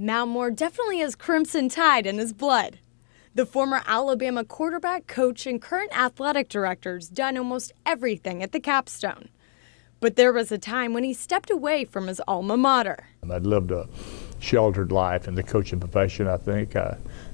Mal Moore definitely has Crimson Tide in his blood. The former Alabama quarterback, coach, and current athletic director's done almost everything at the Capstone. But there was a time when he stepped away from his alma mater. I'd lived a sheltered life in the coaching profession, I think,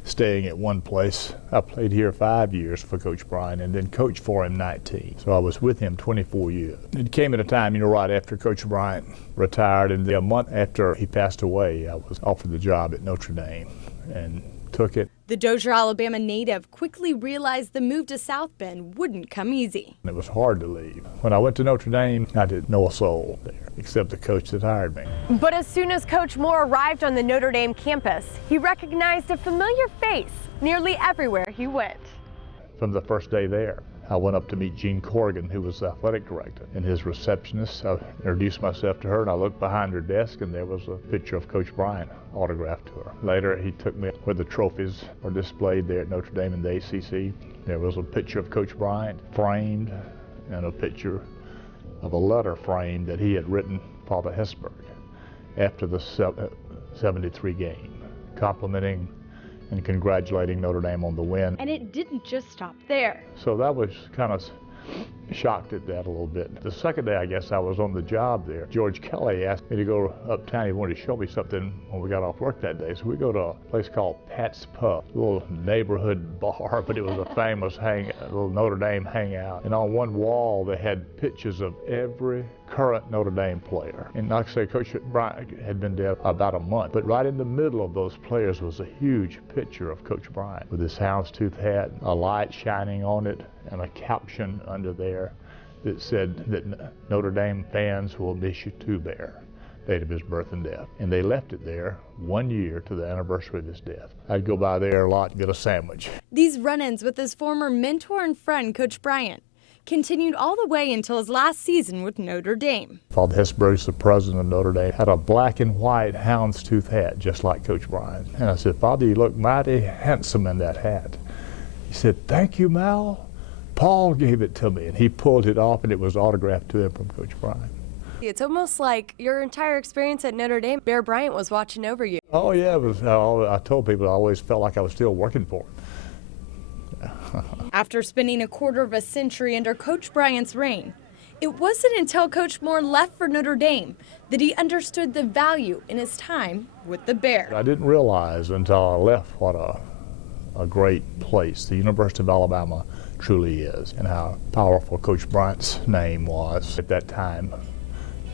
staying at one place. I played here 5 years for Coach Bryant and then coached for him 19. So I was with him 24 years. It came at a time, right after Coach Bryant retired, and a month after he passed away, I was offered the job at Notre Dame and took it. The Dozier, Alabama native quickly realized the move to South Bend wouldn't come easy. It was hard to leave. When I went to Notre Dame, I didn't know a soul there, except the coach that hired me. But as soon as Coach Moore arrived on the Notre Dame campus, he recognized a familiar face nearly everywhere he went. From the first day there, I went up to meet Jean Corrigan, who was the athletic director, and his receptionist. I introduced myself to her, and I looked behind her desk, and there was a picture of Coach Bryant autographed to her. Later, he took me where the trophies are displayed there at Notre Dame in the ACC. There was a picture of Coach Bryant framed, and a picture of a letter framed that he had written Father Hesburgh after the 73 game, complimenting and congratulating Notre Dame on the win. And it didn't just stop there. So that was kind of shocked at that a little bit. The second day, I guess, I was on the job there. George Kelly asked me to go uptown. He wanted to show me something when we got off work that day. So we go to a place called Pat's Pub, a little neighborhood bar, but it was a famous little Notre Dame hangout. And on one wall, they had pictures of every current Notre Dame player. And like I say, Coach Bryant had been dead about a month, but right in the middle of those players was a huge picture of Coach Bryant with his houndstooth hat, a light shining on it, and a caption under there that said that Notre Dame fans will miss you too, Bear, date of his birth and death. And they left it there 1 year to the anniversary of his death. I'd go by there a lot and get a sandwich. These run-ins with his former mentor and friend, Coach Bryant, continued all the way until his last season with Notre Dame. Father Hesburgh, the president of Notre Dame, had a black and white houndstooth hat, just like Coach Bryant. And I said, Father, you look mighty handsome in that hat. He said, thank you, Mal. Paul gave it to me, and he pulled it off, and it was autographed to him from Coach Bryant. It's almost like your entire experience at Notre Dame, Bear Bryant was watching over you. Oh, yeah. It was, I told people I always felt like I was still working for him. After spending a quarter of a century under Coach Bryant's reign, it wasn't until Coach Moore left for Notre Dame that he understood the value in his time with the Bear. I didn't realize until I left what a great place the University of Alabama truly is, and how powerful Coach Bryant's name was at that time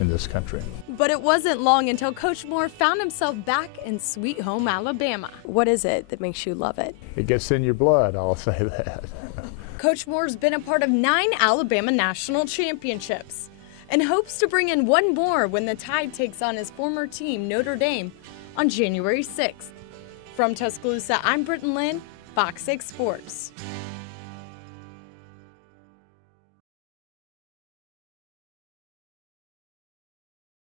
in this country. But it wasn't long until Coach Moore found himself back in sweet home Alabama. What is it that makes you love it? It gets in your blood, I'll say that. Coach Moore's been a part of 9 Alabama national championships and hopes to bring in one more when the Tide takes on his former team, Notre Dame, on January 6th. From Tuscaloosa, I'm Britton Lynn, Fox 6 Sports.